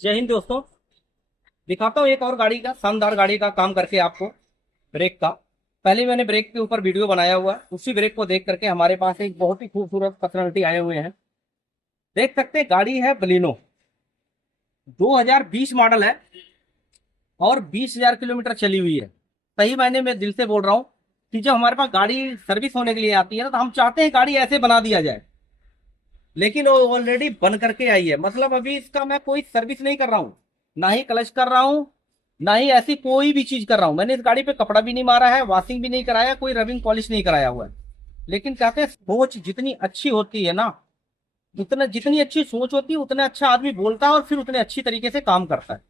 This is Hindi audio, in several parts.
जय हिंद दोस्तों। दिखाता हूँ एक और गाड़ी का शानदार गाड़ी का काम करके आपको। ब्रेक का पहले मैंने ब्रेक के ऊपर वीडियो बनाया हुआ है, उसी ब्रेक को देख करके हमारे पास एक बहुत ही खूबसूरत पर्सनालिटी आए हुए हैं। देख सकते हैं, गाड़ी है बलिनो, 2020 मॉडल है और 20,000 किलोमीटर चली हुई है। सही मायने में दिल से बोल रहा हूँ कि जब हमारे पास गाड़ी सर्विस होने के लिए आती है ना, तो हम चाहते हैं गाड़ी ऐसे बना दिया जाए, लेकिन वो ऑलरेडी बन करके आई है। मतलब अभी इसका मैं कोई सर्विस नहीं कर रहा हूँ, ना ही क्लच कर रहा हूँ, ना ही ऐसी कोई भी चीज कर रहा हूँ। मैंने इस गाड़ी पे कपड़ा भी नहीं मारा है, वॉशिंग भी नहीं कराया, कोई रबिंग पॉलिश नहीं कराया हुआ है। लेकिन कहते हैं सोच जितनी अच्छी होती है ना, उतना जितनी अच्छी सोच होती है उतना अच्छा आदमी बोलता है और फिर उतने अच्छी तरीके से काम करता है।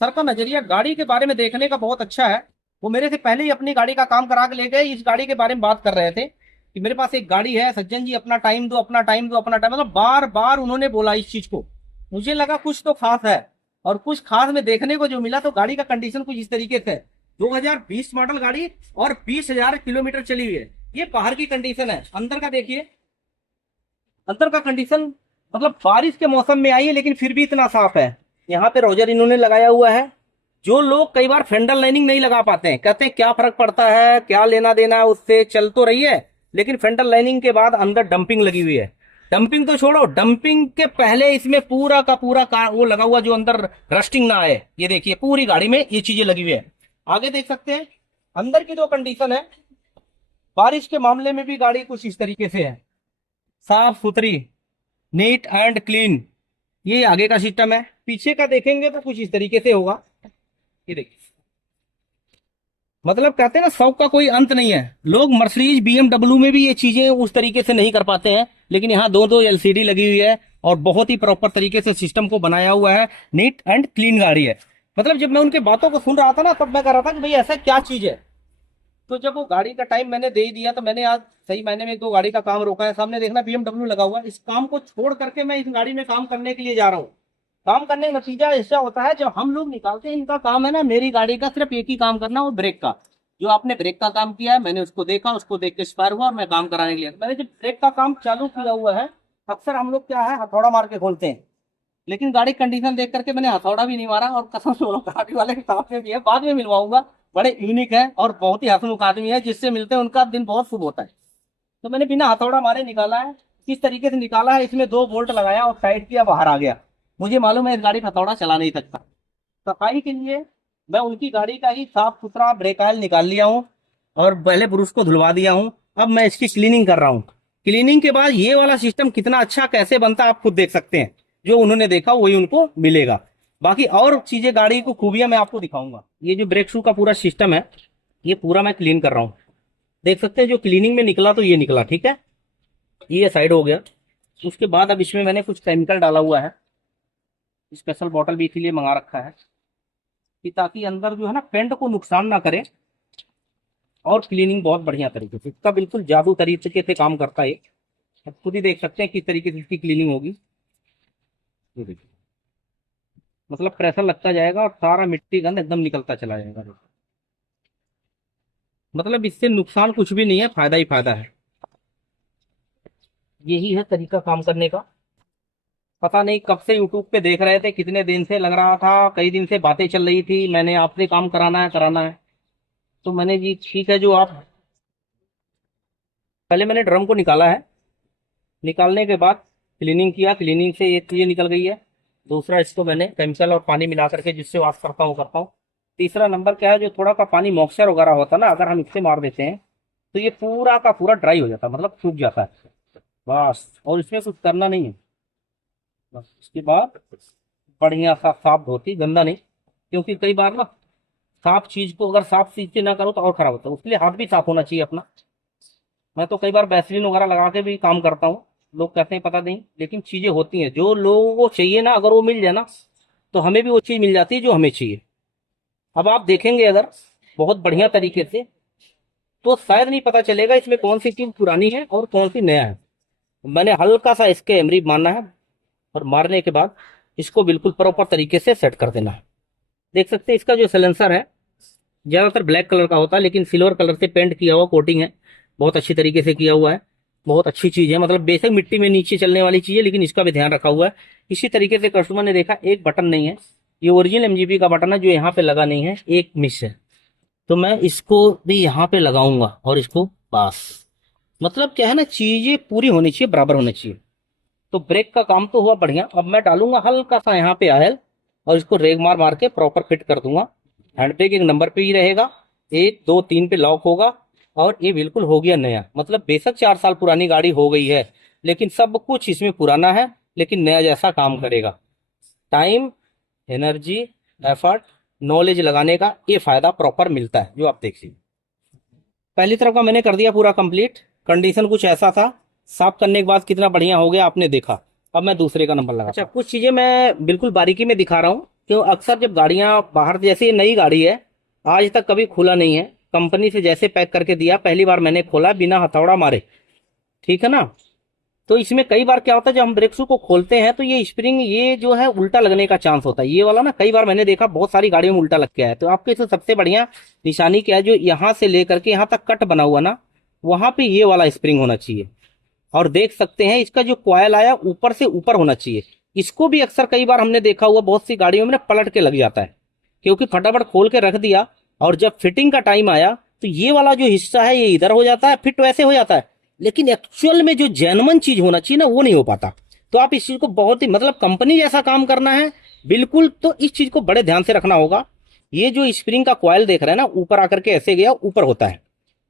सर का नजरिया गाड़ी के बारे में देखने का बहुत अच्छा है। वो मेरे से पहले ही अपनी गाड़ी का काम करा के ले गए। इस गाड़ी के बारे में बात कर रहे थे कि मेरे पास एक गाड़ी है सज्जन जी, अपना टाइम दो, अपना टाइम दो, अपना टाइम, मतलब बार बार उन्होंने बोला इस चीज को। मुझे लगा कुछ तो खास है, और कुछ खास में देखने को जो मिला तो गाड़ी का कंडीशन कुछ इस तरीके से है। 2020 मॉडल गाड़ी और 20,000 किलोमीटर चली हुई है। ये बाहर की कंडीशन है, अंदर का देखिए। अंदर का कंडीशन मतलब बारिश के मौसम में आई है लेकिन फिर भी इतना साफ है। यहाँ पे रोजर इन्होंने लगाया हुआ है। जो लोग कई बार फेंडर लाइनिंग नहीं लगा पाते हैं, कहते हैं क्या फर्क पड़ता है, क्या लेना देना है उससे, चल तो रही है। लेकिन फेंडर लाइनिंग के बाद अंदर डंपिंग लगी हुई है। डंपिंग तो छोड़ो, डंपिंग के पहले इसमें पूरा का पूरा वो लगा हुआ जो अंदर रस्टिंग ना आए। ये देखिए पूरी गाड़ी में ये चीजें लगी हुई है। आगे देख सकते हैं अंदर की जो कंडीशन है, बारिश के मामले में भी गाड़ी कुछ इस तरीके से है, साफ सुथरी, नीट एंड क्लीन। ये आगे का सिस्टम है। पीछे का देखेंगे तो कुछ इस तरीके से होगा। ये देखिए, मतलब कहते हैं ना शौक का कोई अंत नहीं है। लोग मर्सिडीज बीएमडब्ल्यू में भी ये चीजें उस तरीके से नहीं कर पाते हैं, लेकिन यहाँ दो दो एलसीडी लगी हुई है और बहुत ही प्रॉपर तरीके से सिस्टम को बनाया हुआ है। नीट एंड क्लीन गाड़ी है। मतलब जब मैं उनके बातों को सुन रहा था ना, तब मैं कह रहा था कि भाई ऐसा क्या चीज है। तो जब वो गाड़ी का टाइम मैंने दे ही दिया, तो मैंने आज सही मायने में एक दो गाड़ी का काम रोका है। सामने देखना बीएमडब्ल्यू लगा हुआ है। इस काम को छोड़ करके मैं इस गाड़ी में काम करने के लिए जा रहा हूँ। काम करने का नतीजा ऐसा होता है, जब हम लोग निकालते हैं, इनका काम है ना मेरी गाड़ी का सिर्फ एक ही काम करना, वो ब्रेक का। जो आपने ब्रेक का काम किया है, मैंने उसको देखा, उसको देख के इंस्पायर हुआ और मैं काम कराने के लिए मैंने जब ब्रेक का काम चालू किया हुआ है। अक्सर हम लोग क्या है, हथौड़ा मार के खोलते हैं, लेकिन गाड़ी कंडीशन देख करके मैंने हथौड़ा भी नहीं मारा। और कसम से बोलो, गाड़ी वाले के साथ में भी है, बाद में मिलवाऊंगा। बड़े यूनिक है और बहुत ही हंसमुख आदमी है, जिससे मिलते हैं उनका दिन बहुत शुभ होता है। तो मैंने बिना हथौड़ा मारे निकाला है। किस तरीके से निकाला है, इसमें दो बोल्ट लगाया और टाइट किया, बाहर आ गया। मुझे मालूम है इस गाड़ी पर हथौड़ा चला नहीं सकता। सफाई के लिए मैं उनकी गाड़ी का ही साफ सुथरा ब्रेक ऑयल निकाल लिया हूँ और पहले ब्रुश को धुलवा दिया हूँ। अब मैं इसकी क्लीनिंग कर रहा हूँ। क्लीनिंग के बाद ये वाला सिस्टम कितना अच्छा कैसे बनता है आप खुद देख सकते हैं। जो उन्होंने देखा वही उनको मिलेगा। बाकी और चीजें, गाड़ी को खूबियां मैं आपको दिखाऊंगा। ये जो ब्रेक शू का पूरा सिस्टम है, ये पूरा मैं क्लीन कर रहा हूँ। देख सकते हैं जो क्लीनिंग में निकला तो ये निकला, ठीक है। ये साइड हो गया। उसके बाद अब इसमें मैंने कुछ केमिकल डाला हुआ है। स्पेशल बॉटल भी इसीलिए मंगा रखा है कि ताकि अंदर जो है ना पेंट को नुकसान ना करे। और क्लीनिंग बहुत बढ़िया तरीके से, इसका बिल्कुल जादू तरीके से काम करता है। आप खुद ही देख सकते हैं किस तरीके से इसकी क्लीनिंग होगी। ये देखिए, मतलब प्रेशर लगता जाएगा और सारा मिट्टी गंद एकदम निकलता चला जाएगा। मतलब इससे नुकसान कुछ भी नहीं है, फायदा ही फायदा है। यही है तरीका काम करने का। पता नहीं कब से यूट्यूब पे देख रहे थे, कितने दिन से लग रहा था, कई दिन से बातें चल रही थी, मैंने आपसे काम कराना है कराना है। तो मैंने जी ठीक है, जो आप, पहले मैंने ड्रम को निकाला है। निकालने के बाद क्लीनिंग किया, क्लीनिंग से ये चीजें निकल गई है। दूसरा, इसको मैंने केमिकल और पानी मिला करके जिससे वॉश करता हूँ। तीसरा नंबर क्या है, जो थोड़ा का पानी मॉइस्चर वगैरह होता है ना, अगर हम इससे मार देते हैं तो ये पूरा का पूरा ड्राई हो जाता है, मतलब सूख जाता है। बस, और इसमें कुछ करना नहीं है। बस इसके बाद बढ़िया सा साफ धोती, गंदा नहीं। क्योंकि कई बार ना साफ चीज को अगर साफ चीज से ना करो तो और खराब होता है, उसके लिए हाथ भी साफ होना चाहिए अपना। मैं तो कई बार वैसलीन वगैरह लगा के भी काम करता हूँ। लोग कहते हैं पता नहीं, लेकिन चीजें होती हैं जो लोगों को चाहिए ना, अगर वो मिल जाए ना तो हमें भी वो चीज मिल जाती है जो हमें चाहिए। अब आप देखेंगे अगर बहुत बढ़िया तरीके से, तो शायद नहीं पता चलेगा इसमें कौन सी चीज पुरानी है और कौन सी नया है। मैंने हल्का सा इसके एमरी मारना है और मारने के बाद इसको बिल्कुल प्रॉपर तरीके से सेट कर देना है। देख सकते हैं इसका जो सिलेंसर है ज्यादातर ब्लैक कलर का होता है, लेकिन सिल्वर कलर से पेंट किया हुआ कोटिंग है, बहुत अच्छी तरीके से किया हुआ है। बहुत अच्छी चीज है, मतलब बेशक मिट्टी में नीचे चलने वाली चीज है, लेकिन इसका भी ध्यान रखा हुआ है। इसी तरीके से कस्टमर ने देखा एक बटन नहीं है, ये ओरिजिनल एमजीबी का बटन है जो यहाँ पे लगा नहीं है, एक मिस है। तो मैं इसको भी यहाँ पे लगाऊंगा और इसको पास, मतलब क्या है ना, चीजें पूरी होनी चाहिए, बराबर होनी चाहिए। तो ब्रेक का काम तो हुआ बढ़िया। अब मैं डालूंगा हल्का सा यहाँ पे ऑयल और इसको रेग मार मार के प्रॉपर फिट कर दूंगा। हैंड ब्रेक एक नंबर पे ही रहेगा, 1 2 3 पे लॉक होगा और ये बिल्कुल हो गया नया। मतलब बेशक 4 साल पुरानी गाड़ी हो गई है, लेकिन सब कुछ इसमें पुराना है, लेकिन नया जैसा काम करेगा। टाइम, एनर्जी, एफर्ट, नॉलेज लगाने का ये फायदा प्रॉपर मिलता है, जो आप देखिए। पहली तरफ का मैंने कर दिया पूरा कंप्लीट। कंडीशन कुछ ऐसा था, साफ करने के बाद कितना बढ़िया हो गया आपने देखा। अब मैं दूसरे का नंबर लगा। अच्छा, कुछ चीजें मैं बिल्कुल बारीकी में दिखा रहा हूँ, क्यों अक्सर जब गाड़ियां बाहर, जैसे ये नई गाड़ी है, आज तक कभी खुला नहीं है, कंपनी से जैसे पैक करके दिया पहली बार मैंने खोला बिना हथौड़ा मारे, ठीक है ना। तो इसमें कई बार क्या होता है, जब हम ब्रेक शू को खोलते हैं तो ये स्प्रिंग ये जो है उल्टा लगने का चांस होता है, ये वाला ना कई बार मैंने देखा बहुत सारी गाड़ियों में उल्टा लग गया है। तो आपके इसमें सबसे बढ़िया निशानी क्या है, जो यहाँ से लेकर के यहाँ तक कट बना हुआ ना, वहां पे ये वाला स्प्रिंग होना चाहिए। और देख सकते हैं इसका जो कॉयल आया ऊपर से ऊपर होना चाहिए। इसको भी अक्सर कई बार हमने देखा हुआ बहुत सी गाड़ियों में ना पलट के लग जाता है, क्योंकि फटाफट खोल के रख दिया और जब फिटिंग का टाइम आया तो ये वाला जो हिस्सा है ये इधर हो जाता है, फिट वैसे हो जाता है, लेकिन एक्चुअल में जो जेन्युइन चीज होना चाहिए ना वो नहीं हो पाता। तो आप इस चीज को बहुत ही, मतलब कंपनी जैसा काम करना है बिल्कुल, तो इस चीज को बड़े ध्यान से रखना होगा। ये जो स्प्रिंग का कॉयल देख रहे हैं ना, ऊपर आकर के ऐसे गया ऊपर होता है,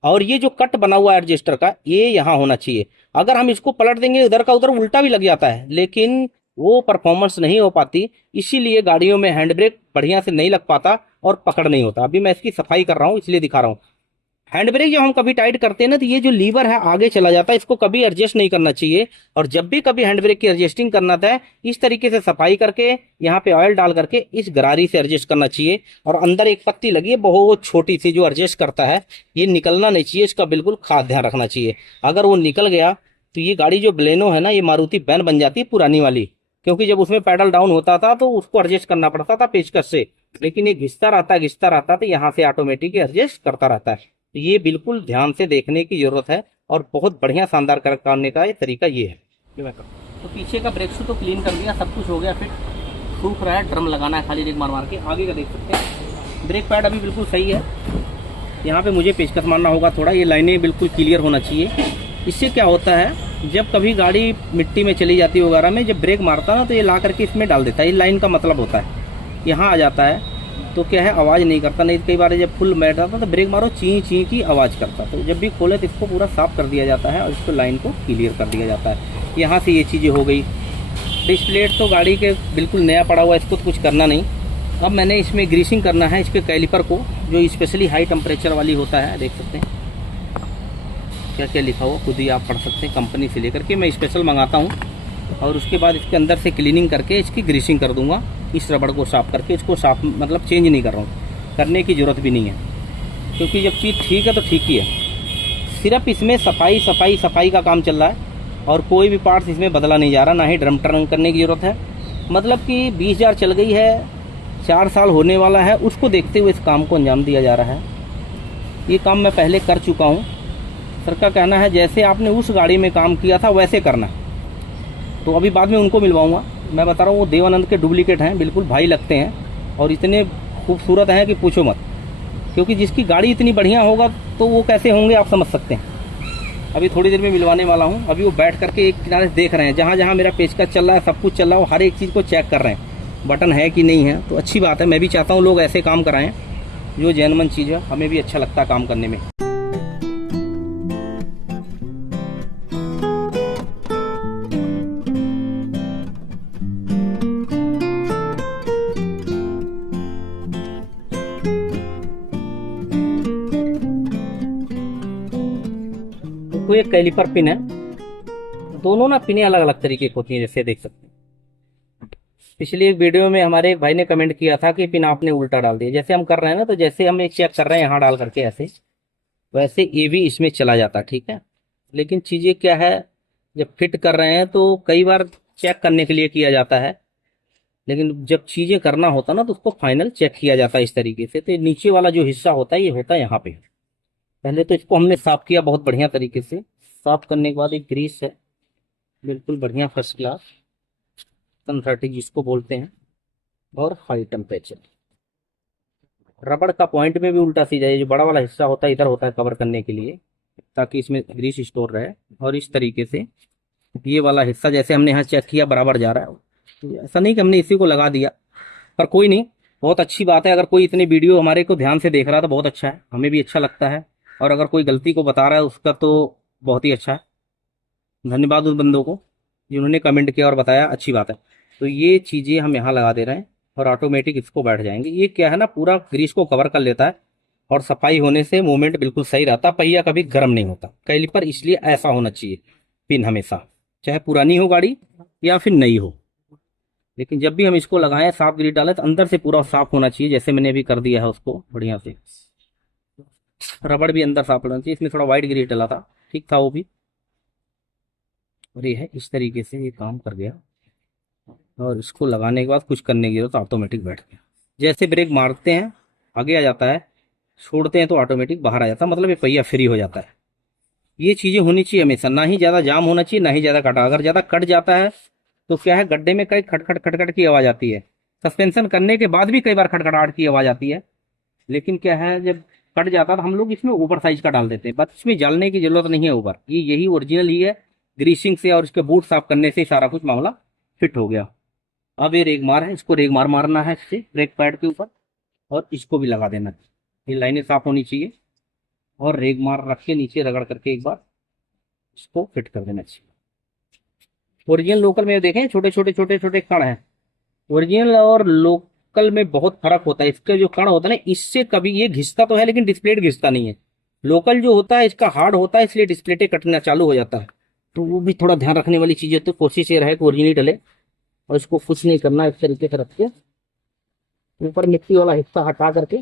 और ये जो कट बना हुआ है एडजस्टर का ये यहाँ होना चाहिए। अगर हम इसको पलट देंगे उधर का उधर उल्टा भी लग जाता है, लेकिन वो परफॉर्मेंस नहीं हो पाती। इसीलिए गाड़ियों में हैंड ब्रेक बढ़िया से नहीं लग पाता और पकड़ नहीं होता। अभी मैं इसकी सफाई कर रहा हूँ इसलिए दिखा रहा हूँ। हैंड ब्रेक जब हम कभी टाइट करते हैं ना, तो ये जो लीवर है आगे चला जाता है, इसको कभी एडजस्ट नहीं करना चाहिए। और जब भी कभी हैंड ब्रेक की एडजस्टिंग करना था, इस तरीके से सफाई करके यहाँ पे ऑयल डाल करके इस गरारी से एडजस्ट करना चाहिए। और अंदर एक पत्ती लगी है बहुत छोटी सी जो एडजस्ट करता है, ये निकलना नहीं चाहिए, इसका बिल्कुल खास ध्यान रखना चाहिए। अगर वो निकल गया तो ये गाड़ी जो बलेनो है ना, ये मारुति वैन बन जाती है पुरानी वाली, क्योंकि जब उसमें पैडल डाउन होता था तो उसको एडजस्ट करना पड़ता था पेचकस से, लेकिन ये घिसता रहता तो यहाँ से ऑटोमेटिक एडजस्ट करता रहता है। तो ये बिल्कुल ध्यान से देखने की जरूरत है, और बहुत बढ़िया शानदार करने का ये तरीका ये है जो मैं तो पीछे का ब्रेक शू तो क्लीन कर दिया, सब कुछ हो गया फिट, सूख रहा है, ड्रम लगाना है खाली, रेग मार मार के। आगे का देख सकते हैं, ब्रेक पैड अभी बिल्कुल सही है। यहाँ पे मुझे पेचकस मारना होगा थोड़ा, ये लाइनें बिल्कुल क्लियर होना चाहिए। इससे क्या होता है, जब कभी गाड़ी मिट्टी में चली जाती है वगैरह में, जब ब्रेक मारता ना तो ये ला करके इसमें डाल देता है, ये लाइन का मतलब होता है। यहाँ आ जाता है तो क्या है, आवाज़ नहीं करता। नहीं कई बार जब फुल बैठ जाता तो ब्रेक मारो ची ची की आवाज़ करता। तो जब भी खोले तो इसको पूरा साफ कर दिया जाता है और इसको लाइन को क्लियर कर दिया जाता है। यहाँ से ये चीज़ें हो गई। डिस्प्लेट तो गाड़ी के बिल्कुल नया पड़ा हुआ है, इसको तो कुछ करना नहीं। अब मैंने इसमें ग्रीसिंग करना है इसके कैलिपर को, जो स्पेशली हाई टेम्परेचर वाली होता है। देख सकते हैं क्या क्या लिखा हुआ, खुद ही आप पढ़ सकते हैं। कंपनी से लेकर के मैं स्पेशल मंगाता हूँ, और उसके बाद इसके अंदर से क्लीनिंग करके इसकी ग्रीसिंग कर दूंगा। इस रबड़ को साफ करके इसको साफ, मतलब चेंज नहीं कर रहा हूँ, करने की ज़रूरत भी नहीं है, क्योंकि जब चीज़ ठीक है तो ठीक ही है। सिर्फ इसमें सफाई सफाई सफाई का काम चल रहा है, और कोई भी पार्ट्स इसमें बदला नहीं जा रहा, ना ही ड्रम टर्न करने की ज़रूरत है। मतलब कि 20,000 चल गई है, 4 साल होने वाला है, उसको देखते हुए इस काम को अंजाम दिया जा रहा है। ये काम मैं पहले कर चुका हूँ। सर का कहना है जैसे आपने उस गाड़ी में काम किया था वैसे करना, तो अभी बाद में उनको मिलवाऊंगा। मैं बता रहा हूँ वो देवानंद के डुप्लीकेट हैं, बिल्कुल भाई लगते हैं और इतने खूबसूरत हैं कि पूछो मत। क्योंकि जिसकी गाड़ी इतनी बढ़िया होगा तो वो कैसे होंगे आप समझ सकते हैं। अभी थोड़ी देर में मिलवाने वाला हूँ। अभी वो बैठ करके एक किनारे से देख रहे हैं, जहाँ जहाँ मेरा पेचकस चल रहा है सब कुछ चल रहा है, वो हर एक चीज़ को चेक कर रहे हैं, बटन है कि नहीं है। तो अच्छी बात है, मैं भी चाहता हूँ लोग ऐसे काम कराएं, जो जेन्युइन चीज़ है, हमें भी अच्छा लगता है काम करने में। तो एक कैलिपर पिन है, दोनों ना पिनें अलग अलग तरीके की होती हैं, जैसे देख सकते हैं। पिछली एक वीडियो में हमारे एक भाई ने कमेंट किया था कि पिन आपने उल्टा डाल दिया। जैसे हम कर रहे हैं ना, तो जैसे हम एक चेक कर रहे हैं यहाँ डाल करके ऐसे, वैसे ये भी इसमें चला जाता, ठीक है। लेकिन चीज़ें क्या है, जब फिट कर रहे हैं तो कई बार चेक करने के लिए किया जाता है, लेकिन जब चीज़ें करना होता ना तो उसको फाइनल चेक किया जाता है इस तरीके से। तो नीचे वाला जो हिस्सा होता है ये होता है यहाँ पे। पहले तो इसको हमने साफ किया बहुत बढ़िया तरीके से, साफ करने के बाद एक ग्रीस है, बिल्कुल बढ़िया फर्स्ट क्लास, 130 जिसको बोलते हैं, और हाई टेम्परेचर। रबड़ का पॉइंट में भी उल्टा सीधा, ये जो बड़ा वाला हिस्सा होता है इधर होता है कवर करने के लिए, ताकि इसमें ग्रीस स्टोर रहे। और इस तरीके से ये वाला हिस्सा जैसे हमने यहाँ चेक किया बराबर जा रहा है, तो ऐसा नहीं कि हमने इसी को लगा दिया, पर कोई नहीं, बहुत अच्छी बात है। अगर कोई इतनी वीडियो हमारे को ध्यान से देख रहा है तो बहुत अच्छा है, हमें भी अच्छा लगता है। और अगर कोई गलती को बता रहा है उसका तो बहुत ही अच्छा है। धन्यवाद उस बंदों को जिन्होंने कमेंट किया और बताया, अच्छी बात है। तो ये चीज़ें हम यहाँ लगा दे रहे हैं और ऑटोमेटिक इसको बैठ जाएंगे। ये क्या है ना, पूरा ग्रीस को कवर कर लेता है और सफाई होने से मूवमेंट बिल्कुल सही रहता, पहिया कभी गर्म नहीं होता। कैलिपर इसलिए ऐसा होना चाहिए पिन हमेशा, चाहे पुरानी हो गाड़ी या फिर नई हो, लेकिन जब भी हम इसको लगाएं साफ ग्रिड डालें तो अंदर से पूरा साफ होना चाहिए, जैसे मैंने अभी कर दिया है उसको बढ़िया से। रबड़ भी अंदर साफ होना चाहिए, इसमें थोड़ा वाइट ग्रिड डाला था, ठीक था वो भी। और ये है इस तरीके से ये काम कर गया, और इसको लगाने के बाद कुछ करने की जरूरत, ऑटोमेटिक बैठ गया। जैसे ब्रेक मारते हैं आगे आ जाता है, छोड़ते हैं तो ऑटोमेटिक बाहर आ जाता है, मतलब ये पहिया फ्री हो जाता है। ये चीज़ें होनी चाहिए हमेशा, ना ही ज़्यादा जाम होना चाहिए ना ही ज़्यादा कटा। अगर ज़्यादा कट जाता है तो क्या है, गड्ढे में कई खटखट खटखट की आवाज़ आती है, सस्पेंशन करने के बाद भी कई बार खटखटाहट की आवाज़ आती है। लेकिन क्या है, जब कट जाता है तो हम लोग इसमें ओवर साइज का डाल देते हैं, बस इसमें डालने की जरूरत नहीं है ओवर, ये यही ओरिजिनल ही है। ग्रीसिंग से और इसके बूट साफ करने से सारा कुछ मामला फिट हो गया। अब ये रेगमार है, इसको रेगमार मारना है इससे ब्रेक पैड के ऊपर, और इसको भी लगा देना है। ये लाइनें साफ होनी चाहिए, और रेगमार रख के नीचे रगड़ करके एक बार इसको फिट कर देना चाहिए। ओरिजिनल लोकल में देखें छोटे छोटे छोटे छोटे कण हैं, ओरिजिनल और लोकल में बहुत फर्क होता है। इसके जो कण होता है ना, इससे कभी ये घिसता तो है लेकिन डिस्प्लेट घिसता नहीं है। लोकल जो होता है इसका हार्ड होता है, इसलिए डिस्प्लेटे कटना चालू हो जाता है। तो वो भी थोड़ा ध्यान रखने वाली चीज है, तो कोशिश ये रहे कि ओरिजिनल डले, और इसको कुछ नहीं करना, इस तरीके से रख के ऊपर मिट्टी वाला हिस्सा हटा करके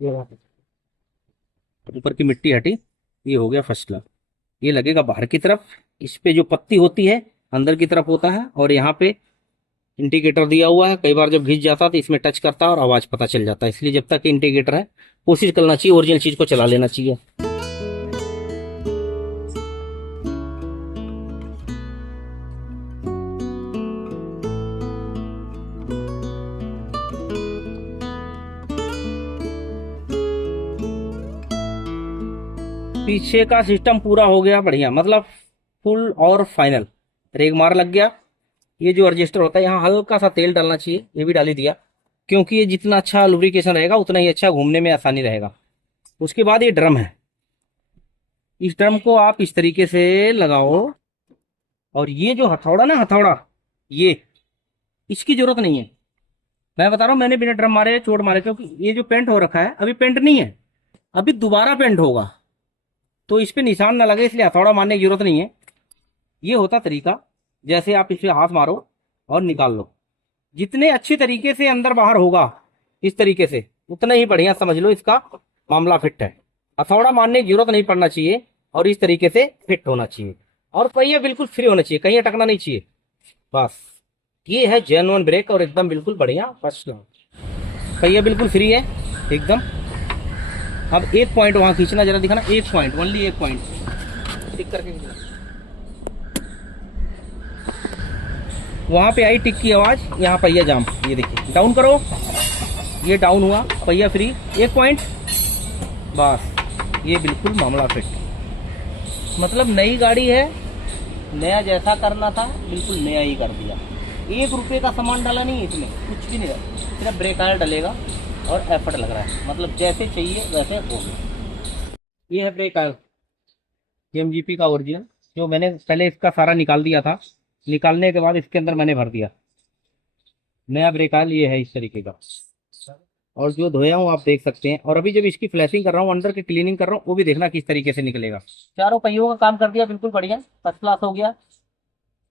लगा दें। ऊपर की मिट्टी हटी, ये हो गया फर्स्ट क्लास। ये लगेगा बाहर की तरफ, इस पे जो पत्ती होती है अंदर की तरफ होता है, और यहाँ पे इंडिकेटर दिया हुआ है। कई बार जब घिस जाता है तो इसमें टच करता है और आवाज पता चल जाता है, इसलिए जब तक इंडिकेटर है कोशिश करना चाहिए ओरिजिनल चीज को चला लेना चाहिए। पीछे का सिस्टम पूरा हो गया बढ़िया, मतलब फुल और फाइनल। रेगमार लग गया। ये जो रजिस्टर होता है यहाँ हल्का सा तेल डालना चाहिए, ये भी डाल ही दिया, क्योंकि ये जितना अच्छा लुब्रिकेशन रहेगा उतना ही अच्छा घूमने में आसानी रहेगा। उसके बाद ये ड्रम है, इस ड्रम को आप इस तरीके से लगाओ, और ये जो हथौड़ा ना, हथौड़ा ये इसकी जरूरत नहीं है। मैं बता रहा हूँ, मैंने बिना ड्रम मारे चोट मारे, क्योंकि ये जो पेंट हो रखा है अभी पेंट नहीं है, अभी दोबारा पेंट होगा, तो इस पे निशान ना लगे, इसलिए हथौड़ा मारने की जरूरत नहीं है। ये होता तरीका, जैसे आप इस पे हाथ मारो और निकाल लो, जितने अच्छी तरीके से अंदर बाहर होगा इस तरीके से, उतना ही बढ़िया समझ लो इसका मामला फिट है। हथौड़ा मारने की जरूरत नहीं पड़ना चाहिए, और इस तरीके से फिट होना चाहिए, और पहिया बिल्कुल फ्री होना चाहिए, कहीं अटकना नहीं चाहिए। बस ये है जेन्युइन ब्रेक, और एकदम बिल्कुल बढ़िया फर्स्ट क्लास। पहिया बिल्कुल फ्री है एकदम। अब एक पॉइंट वहां खींचना, जरा दिखाना, एक पॉइंट, ओनली एक पॉइंट टिक करके वहां पे आई टिक की आवाज, यहाँ पहिया जाम, ये देखिए डाउन करो, ये डाउन हुआ, पहिया फ्री, एक पॉइंट, बस ये बिल्कुल मामला फिट। मतलब नई गाड़ी है, नया जैसा करना था बिल्कुल नया ही कर दिया। 1 रुपए का सामान डाला नहीं इसमें, कुछ भी नहीं डाला, सिर्फ ब्रेक आयल डलेगा और एफर्ट लग रहा है, मतलब जैसे चाहिए वैसे हो गया। ये है ब्रेक आयल एमजीपी का ओरिजिनल, जो मैंने पहले इसका सारा निकाल दिया था, निकालने के बाद इसके अंदर मैंने भर दिया नया ब्रेक आयल। ये है इस तरीके का, और जो धोया हूँ आप देख सकते हैं। और अभी जब इसकी फ्लैशिंग कर रहा हूँ, अंदर की क्लीनिंग कर रहा हूँ, वो भी देखना किस तरीके से निकलेगा। चारों पहियों का काम कर दिया, बिल्कुल बढ़िया फर्स्ट क्लास हो गया।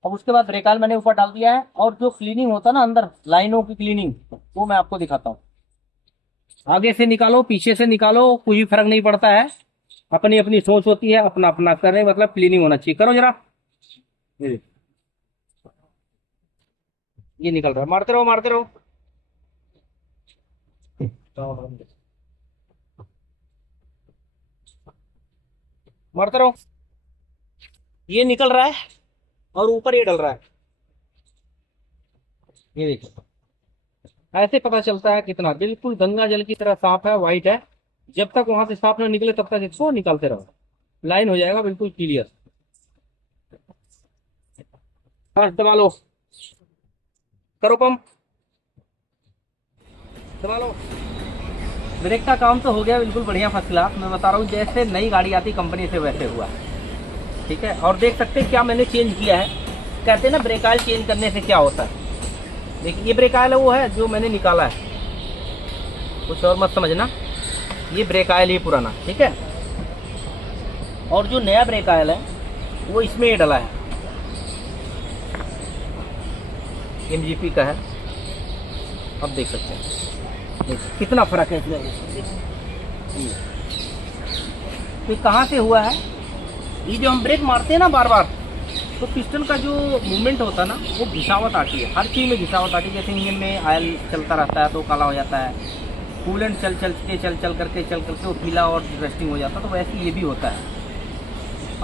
अब उसके बाद ब्रेक आयल मैंने ऊपर डाल दिया है, और जो क्लीनिंग होता है ना अंदर लाइनों की क्लीनिंग, वो मैं आपको दिखाता हूँ। आगे से निकालो पीछे से निकालो, कोई फर्क नहीं पड़ता है, अपनी अपनी सोच होती है, अपना अपना करें, मतलब क्लीनिंग होना चाहिए। करो जरा, ये निकल रहा है, मारते रहो मारते रहो। मारते रहो। ये निकल रहा है और ऊपर ये डल रहा है, ये देखिए। ऐसे पता चलता है कितना बिल्कुल गंगा जल की तरह साफ है, व्हाइट है। जब तक वहां से साफ ना निकले तब तक इसको निकालते रहो, लाइन हो जाएगा बिल्कुल क्लियर। बस दबा लो, करो पंप, दबा लो। ब्रेक का काम तो हो गया बिल्कुल बढ़िया, फर्स्ट क्लास। मैं बता रहा हूँ जैसे नई गाड़ी आती कंपनी से वैसे हुआ है, ठीक है। और देख सकते हैं क्या मैंने चेंज किया है। कहते हैं ना ब्रेक ऑयल चेंज करने से क्या होता है। देखिए ये ब्रेक ऑयल वो है जो मैंने निकाला है, कुछ और मत समझना। ये ब्रेक ऑयल ही पुराना, ठीक है। और जो नया ब्रेक ऑयल है वो इसमें ही डला है, एमजीपी का है। अब देख सकते हैं देखिए कितना फर्क है इसमें। तो कहाँ से हुआ है, ये जो हम ब्रेक मारते हैं ना बार बार, तो पिस्टन का जो मूवमेंट होता है ना वो घिसावट आती है, हर चीज़ में घिसावट आती है। जैसे इंजन में ऑयल चलता रहता है तो काला हो जाता है, कूलेंट चल करके वो पीला और रस्टिंग हो जाता है, तो वैसे ये भी होता है।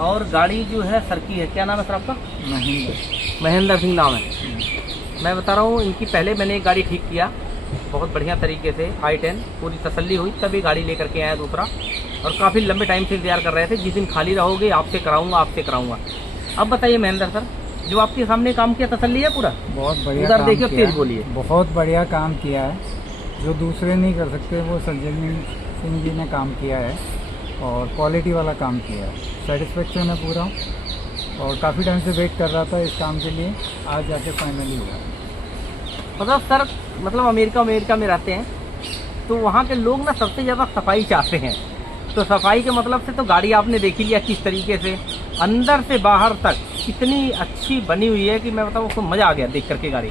और गाड़ी जो है सर की है, क्या नाम है सर आपका? महेंद्र सिंह नाम है। मैं बता रहा हूँ इनकी पहले मैंने एक गाड़ी ठीक किया बहुत बढ़िया तरीके से, i10 पूरी तसल्ली हुई, तभी गाड़ी लेकर के आया दूसरा। और काफ़ी लंबे टाइम से इंतजार कर रहे थे, जिस दिन खाली रहोगे आपसे कराऊंगा। अब बताइए महेंद्र सर, जो आपके सामने काम किया तसल्ली है पूरा? बहुत बढ़िया उधर काम देखिए, किया तेज बोलिए। बहुत बढ़िया काम किया है, जो दूसरे नहीं कर सकते वो संजय सिंह जी ने काम किया है, और क्वालिटी वाला काम किया है। सेटिस्फेक्शन है पूरा, और काफ़ी टाइम से वेट कर रहा था इस काम के लिए, आज जाके फाइनली हुआ। मतलब सर, मतलब अमेरिका में रहते हैं तो वहाँ के लोग ना सबसे ज़्यादा सफाई चाहते हैं। तो सफाई के मतलब से तो गाड़ी आपने देख ही लिया किस तरीके से अंदर से बाहर तक इतनी अच्छी बनी हुई है कि मैं बताऊँ उसको मज़ा आ गया देख करके। गाड़ी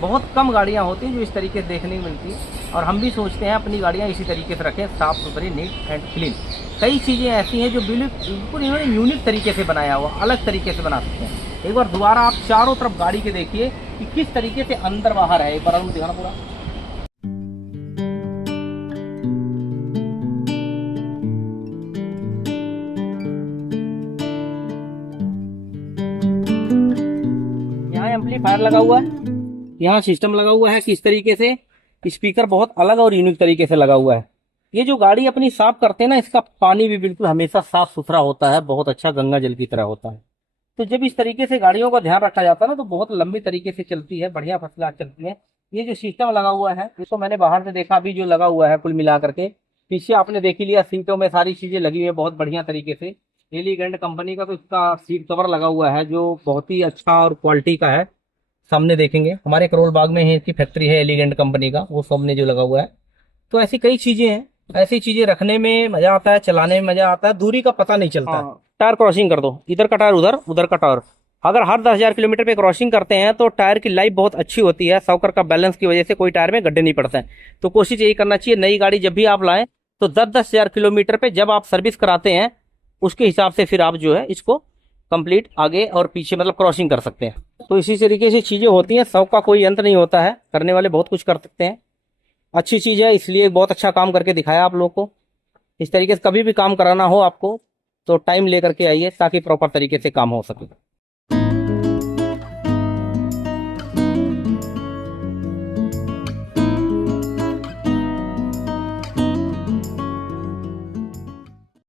बहुत कम गाड़ियाँ होती हैं जो इस तरीके से देखने को मिलती है, और हम भी सोचते हैं अपनी गाड़ियाँ इसी तरीके से रखें, साफ़ सुथरी, नीट एंड क्लीन। कई चीज़ें ऐसी हैं जो बिल्कुल इन्होंने यूनिक तरीके से बनाया हुआ, अलग तरीके से बना सकते हैं। एक बार दोबारा आप चारों तरफ गाड़ी के देखिए कि किस तरीके से अंदर बाहर है, एक बार हम दिखाना पूरा। यहाँ एम्पलीफायर लगा हुआ है, यहाँ सिस्टम लगा हुआ है, किस तरीके से स्पीकर बहुत अलग और यूनिक तरीके से लगा हुआ है। ये जो गाड़ी अपनी साफ करते हैं ना, इसका पानी भी बिल्कुल हमेशा साफ सुथरा होता है, बहुत अच्छा गंगा जल की तरह होता है। तो जब इस तरीके से गाड़ियों का ध्यान रखा जाता है ना तो बहुत लंबी तरीके से चलती है, बढ़िया फर्स्ट क्लास चलती है। ये जो सिस्टम लगा हुआ है इसको मैंने बाहर से देखा, अभी जो लगा हुआ है कुल मिला करके, पीछे आपने देख ही लिया, सीटों में सारी चीजें लगी हुई है बहुत बढ़िया तरीके से। एलिगेंट कंपनी का तो इसका सीट कवर लगा हुआ है जो बहुत ही अच्छा और क्वालिटी का है। सामने देखेंगे हमारे करोल बाग में ही इसकी फैक्ट्री है एलिगेंट कंपनी का, वो सामने जो लगा हुआ है। तो ऐसी कई चीजें हैं, ऐसी चीजें रखने में मजा आता है, चलाने में मजा आता है, दूरी का पता नहीं चलता। टायर क्रॉसिंग कर दो, इधर का टायर उधर, उधर का टायर। अगर हर 10,000 किलोमीटर पे क्रॉसिंग करते हैं तो टायर की लाइफ बहुत अच्छी होती है, सॉकर का बैलेंस की वजह से कोई टायर में गड्ढे नहीं पड़ते हैं। तो कोशिश यही करना चाहिए, नई गाड़ी जब भी आप लाएं तो 10,000 किलोमीटर पे जब आप सर्विस कराते हैं उसके हिसाब से फिर आप जो है इसको कंप्लीट आगे और पीछे मतलब क्रॉसिंग कर सकते हैं। तो इसी तरीके से चीजें होती हैं, शौक का कोई अंत नहीं होता है, करने वाले बहुत कुछ कर सकते हैं। अच्छी चीज है, इसलिए बहुत अच्छा काम करके दिखाया आप लोग को। इस तरीके से कभी भी काम कराना हो आपको तो टाइम लेकर के आइए ताकि प्रॉपर तरीके से काम हो सके।